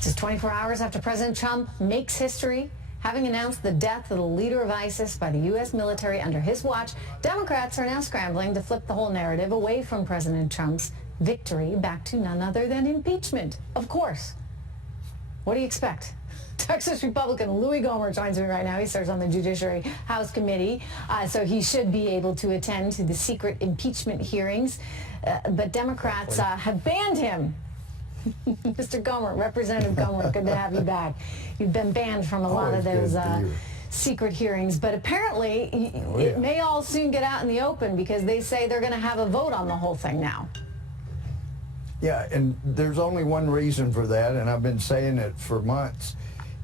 Just 24 hours after President Trump makes history, having announced the death of the leader of ISIS by the U.S. military under his watch, Democrats are now scrambling to flip the whole narrative away from President Trump's victory back to none other than impeachment. Of course. What do you expect? Texas Republican Louie Gohmert joins me right now. He serves on the Judiciary House Committee, so he should be able to attend to the secret impeachment hearings. But Democrats have banned him. Mr. Gohmert, Representative Gohmert, good to have you back. You've been banned from a lot of those secret hearings, but apparently it may all soon get out in the open because they say they're going to have a vote on the whole thing now. Yeah, and there's only one reason for that, and I've been saying it for months.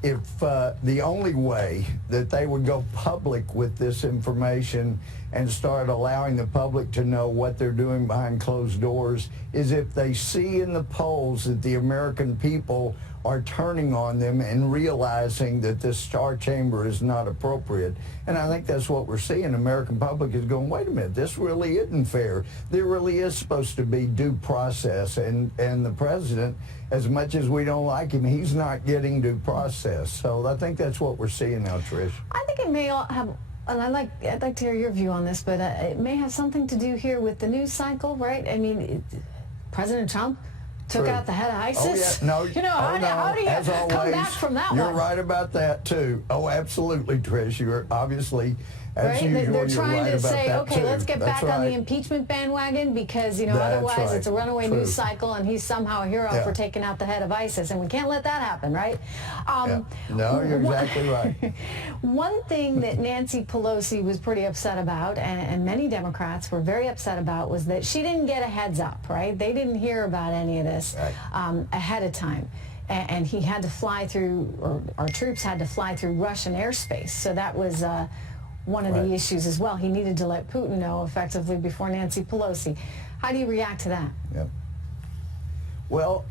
If the only way that they would go public with this information and start allowing the public to know what they're doing behind closed doors is if they see in the polls that the American people are turning on them and realizing that this star chamber is not appropriate. And I think that's what we're seeing. The American public is going, wait a minute, this really isn't fair. There really is supposed to be due process. And the president, as much as we don't like him, he's not getting due process. So I think that's what we're seeing now, Trish. I think it may all have, and I'd like to hear your view on this, but it may have something to do here with the news cycle, right? I mean, President Trump took out the head of ISIS. Oh, yeah. No, you know, how do you as always, come back from that one? You're right about that, too. Oh, absolutely, Trish. You're obviously, as usual, They're trying to say, okay, let's get back on the right. impeachment bandwagon because, you know, otherwise it's a runaway news cycle and he's somehow a hero for taking out the head of ISIS, and we can't let that happen, right? No, you're exactly right. One thing that Nancy Pelosi was pretty upset about, and many Democrats were very upset about, was that she didn't get a heads up, right? They didn't hear about any of this ahead of time. And he had to fly through, or our troops had to fly through Russian airspace. So that was one of the issues as well. He needed to let Putin know effectively before Nancy Pelosi. How do you react to that? Yep. Well,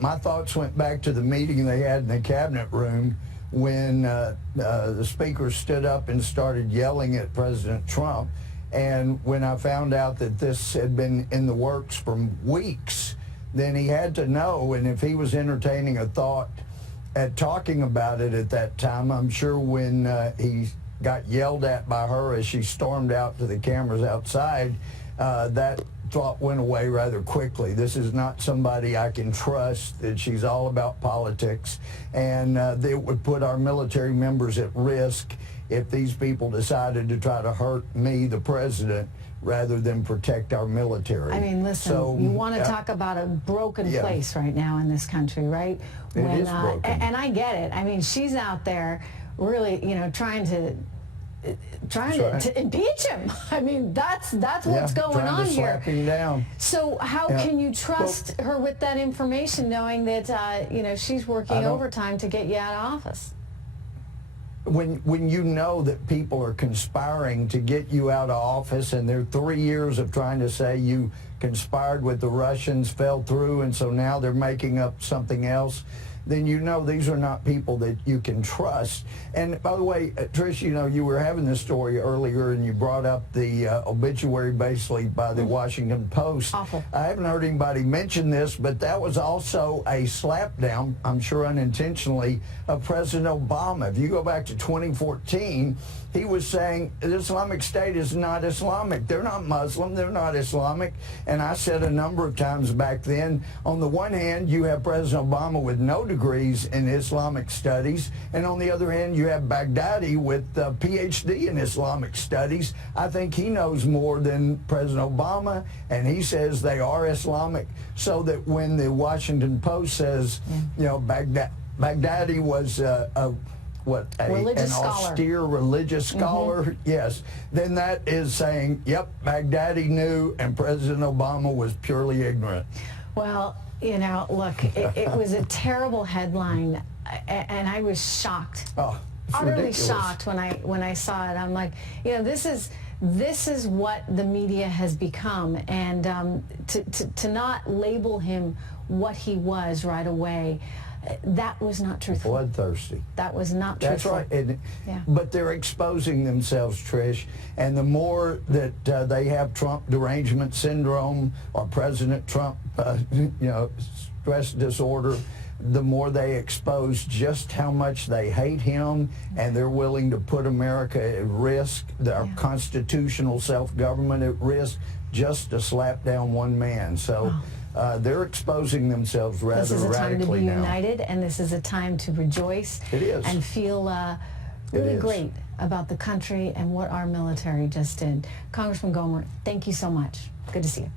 my thoughts went back to the meeting they had in the cabinet room when the speaker stood up and started yelling at President Trump. And when I found out that this had been in the works for weeks, then he had to know, and if he was entertaining a thought at talking about it at that time, I'm sure when he got yelled at by her as she stormed out to the cameras outside, that thought went away rather quickly. This is not somebody I can trust, that she's all about politics, and it would put our military members at risk if these people decided to try to hurt me, the president, rather than protect our military. I mean, listen, so, you want to talk about a broken place right now in this country, right? It is broken. And I get it. I mean, she's out there really, you know, trying to impeach him. I mean, that's what's going on here. Slap him down. So how can you trust her with that information, knowing that you know, she's working overtime to get you out of office? When you know that people are conspiring to get you out of office, and there are 3 years of trying to say you conspired with the Russians, fell through, and so now they're making up something else, then you know these are not people that you can trust. And by the way, Trish, you know, you were having this story earlier and you brought up the obituary basically by the Washington Post. Awful. I haven't heard anybody mention this, but that was also a slapdown, I'm sure unintentionally, of President Obama. If you go back to 2014, he was saying the Islamic State is not Islamic. They're not Muslim. They're not Islamic. And I said a number of times back then, on the one hand, you have President Obama with no degrees in Islamic studies, and on the other hand, you have Baghdadi with a PhD in Islamic studies. I think he knows more than President Obama, and he says they are Islamic, so that when the Washington Post says, you know, Baghdadi was an austere religious scholar, yes, then that is saying, yep, Baghdadi knew and President Obama was purely ignorant. Well, you know, look, it was a terrible headline, and I was shocked. Oh, utterly ridiculous. shocked when I saw it. I'm like, you know, this is what the media has become, and to not label him what he was right away, that was not truthful. Bloodthirsty. That was not truthful. truthful. That's right. But they're exposing themselves, Trish, and the more that they have Trump derangement syndrome or President Trump, you know, stress disorder, the more they expose just how much they hate him, and they're willing to put America at risk, our constitutional self-government at risk, just to slap down one man. So they're exposing themselves rather radically now. This is a time to be united, and this is a time to rejoice and feel really great about the country and what our military just did. Congressman Gohmert, thank you so much. Good to see you.